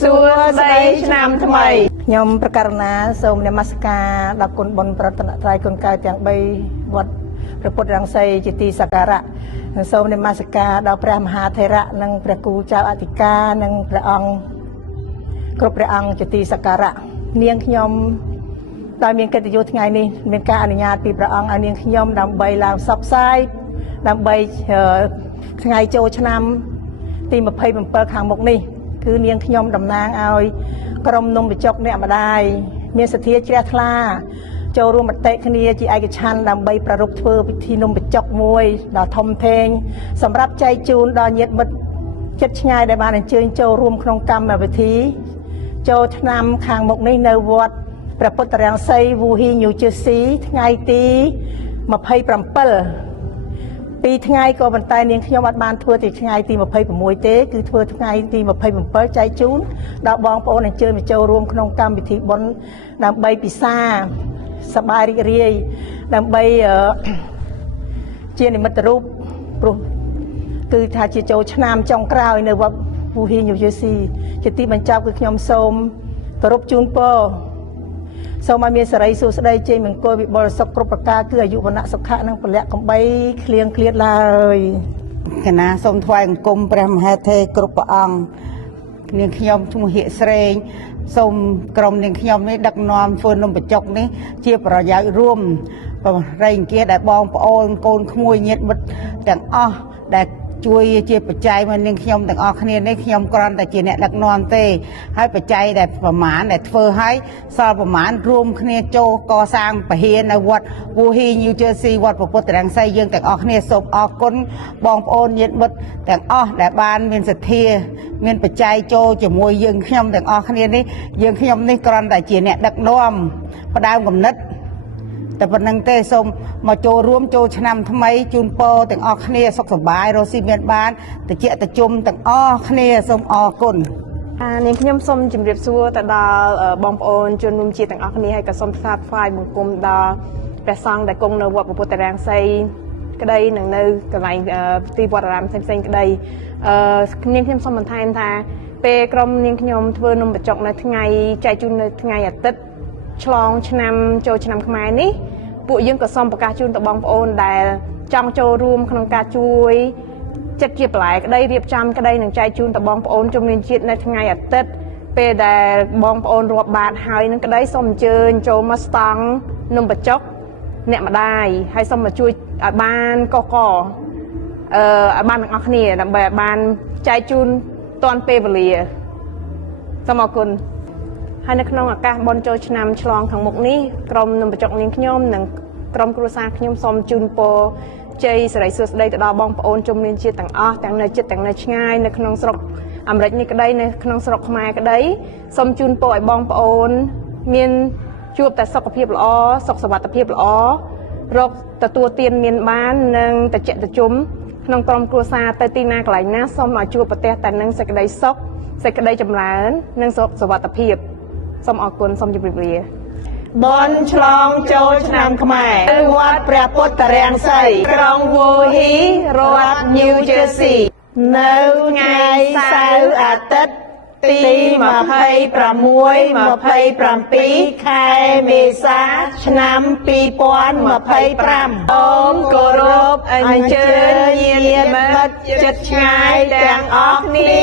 សួស្តីឆ្នាំថ្មី ខ្ញុំប្រកាសណាសូមនមស្ការដល់គុណបុណ្យប្រតនត្រ័យគុណកៅទាំង3វត្តព្រះពុទ្ធរាំងសីជាទីសក្ការៈសូមនមស្ការដល់ព្រះមហាថេរៈនិងព្រះគូចៅអធិការនិងព្រះអង្គគ្រប់ព្រះអង្គជាទីសក្ការៈនាងខ្ញុំដែលមានកិត្តិយសថ្ងៃនេះមានការអនុញ្ញាតពីព្រះអង្គឲ្យនាងខ្ញុំដើម្បីឡើងផ្សព្វផ្សាយដើម្បីថ្ងៃចូលឆ្នាំទី27ខាងមុខនេះគឺនាងខ្ញុំតំណាងឲ្យក្រុមនំបញ្ចុកអ្នកម្ដាយមានសទ្ធាជ្រះថ្លាចូលរួមមតិគ្នាជាឯកច្ឆន្ទដើម្បីប្រារព្ធធ្វើពិធីនំបញ្ចុកមួយដ៏ធំធេងសម្រាប់ចែកជូនដល់ញាតិមិត្តជិតឆ្ងាយដែលបានអញ្ជើញចូលរួមក្នុងកម្មវិធីចូលឆ្នាំខាងមុខនេះនៅវត្តព្រះពុទ្ធរាំងសីវូហ៊ីញូជឺស៊ីថ្ងៃទី27 2 ថ្ងៃក៏ប៉ុន្តែនាងខ្ញុំអត់បានធ្វើទីថ្ងៃទី26ទេគឺធ្វើថ្ងៃទី27ចែកជូនដល់បងប្អូនអញ្ជើញមកចូលរួមក្នុងកម្មវិធីបុណ្យដើម្បីពិសាសប្បាយរីករាយដើម្បីជានិមិត្តរូបព្រោះគឺថាជាចូលឆ្នាំចុងក្រោយនៅវត្តវូហ៊ីញូជឺស៊ីជាទីបញ្ចប់គឺខ្ញុំសូមគោរពជូនពរសូមឲ្យមានសេរីសួស្តីជ័យមង្គលវិបុលសុខគ្រប់ប្រការគឺអាយុវណ្ណៈសុខៈនិងពលៈកំបីឃ្លៀងឃ្លាតឡើយគណៈសូមថ្វាយអង្គមព្រះមហាថេរគ្រប់ព្រះអង្គនាងខ្ញុំឈ្មោះហៀកស្រេងសូមក្រុមនាងខ្ញុំនេះដឹកនាំធ្វើនំបញ្ចុកនេះជាប្រយោជន៍រួមបរិយាគាដែលបងប្អូនកូនក្មួយញាតិមិត្តទាំងអស់ដែលជួយជាបច្ច័យមកនាងខ្ញុំទាំងអស់គ្នានេះខ្ញុំគ្រាន់តែជាអ្នកដឹកនាំទេហើយបច្ច័យដែលប្រមាណដែលធ្វើឲ្យសល់ប្រមាណរួមគ្នាចូលកសាងពហិនៅវត្តវូហ៊ីញូជឺស៊ីវត្តព្រះពុទ្ធរាំងសីយើងទាំងអស់គ្នាសូមអរគុណបងប្អូនញាតិមិត្តទាំងអស់ដែលបានមានសទ្ធាមានបច្ច័យចូលជាមួយយើងខ្ញុំទាំងអស់គ្នានេះយើងខ្ញុំនេះគ្រាន់តែជាអ្នកដឹកនាំផ្ដើមគំនិតតែប៉ុណ្្នឹងទេសូមមកចូលរួមចូលឆ្នាំថ្មីជូនពរទាំងអស់គ្នាសុខសប្បាយរស់ស៊ីមានបានតិចតជុំទាំងអស់គ្នាសូមអរគុណនាងខ្ញុំសូមជម្រាបសួរទៅដល់បងប្អូនជនរួមជាតិទាំងអស់គ្នាហើយក៏សូមថ្វាយបង្គំដល់ព្រះសង្ឃដែលគង់នៅវត្តព្រះពុទ្ធរាំងសីក្តីនិងនៅកន្លែងទីវត្តអារាមផ្សេងៗក្តីនាងខ្ញុំសូមបន្ថែមថាពេលក្រុមនាងខ្ញុំធ្វើនំបញ្ចុកនៅថ្ងៃចែកជូននៅថ្ងៃអាទិត្យឆ្លងឆ្នាំចូលឆ្នាំខ្មែរនេះពួកយើងក៏សូមប្រកាសជូនទៅបងប្អូនដែលចង់ចូលរួមក្នុងការជួយចិត្តជាបន្លែក្តីរៀបចំក្តីនិងចែកជូនទៅបងប្អូនជំនាញជាតិនៅថ្ងៃអាទិត្យពេលដែលបងប្អូនរាប់បាតហើយនឹងក្តីសូមអញ្ជើញចូលមកស្តង់នំបញ្ចុកអ្នកម្ដាយហើយសូមមកជួយឲ្យបានកកឲ្យបានទាំងអស់គ្នាដើម្បីឲ្យបានចែកជូនតាន់ពេលវេលាសូមអរគុណហើយនៅក្នុងឱកាសបុណ្យចូលឆ្នាំឆ្លងខាងមុខនេះក្រុមនំបញ្ចុកនាងខ្ញុំនិងក្រុមគ្រួសារខ្ញុំសូមជូនពរជ័យសិរីសួស្តីទៅដល់បងប្អូនជំនាញជាតិទាំងអស់ទាំងនៅជិតទាំងនៅឆ្ងាយនៅក្នុងស្រុកអាមេរិកនេះក្តីនៅក្នុងស្រុកខ្មែរក្តីសូមជូនពរឲ្យបងប្អូនមានជួបតែសុខភាពល្អសុខសុវត្ថិភាពល្អរកទទួលទានមានបាននិងតិចតជុំក្នុងក្រុមគ្រួសារទៅទីណាកន្លែងណាសូមឲ្យជួបប្រទះតែនឹងសេចក្តីសុខសេចក្តីចម្រើននិងសុខសុវត្ថិភាពសូមអរគុណសូមជម្រាបលាបុណ្យឆ្លងចូលឆ្នាំខ្មែរនៅវត្តព្រះពុទ្ធរាំងសីក្រុងវូហ៊ីរដ្ឋ New Jersey នៅថ្ងៃសៅរ៍អាទិត្យទី26 27 ខែមេសា ឆ្នាំ2025សូមគោរពអញ្ជើញញាតិមិត្តជិតឆ្ងាយទាំងអស់គ្នា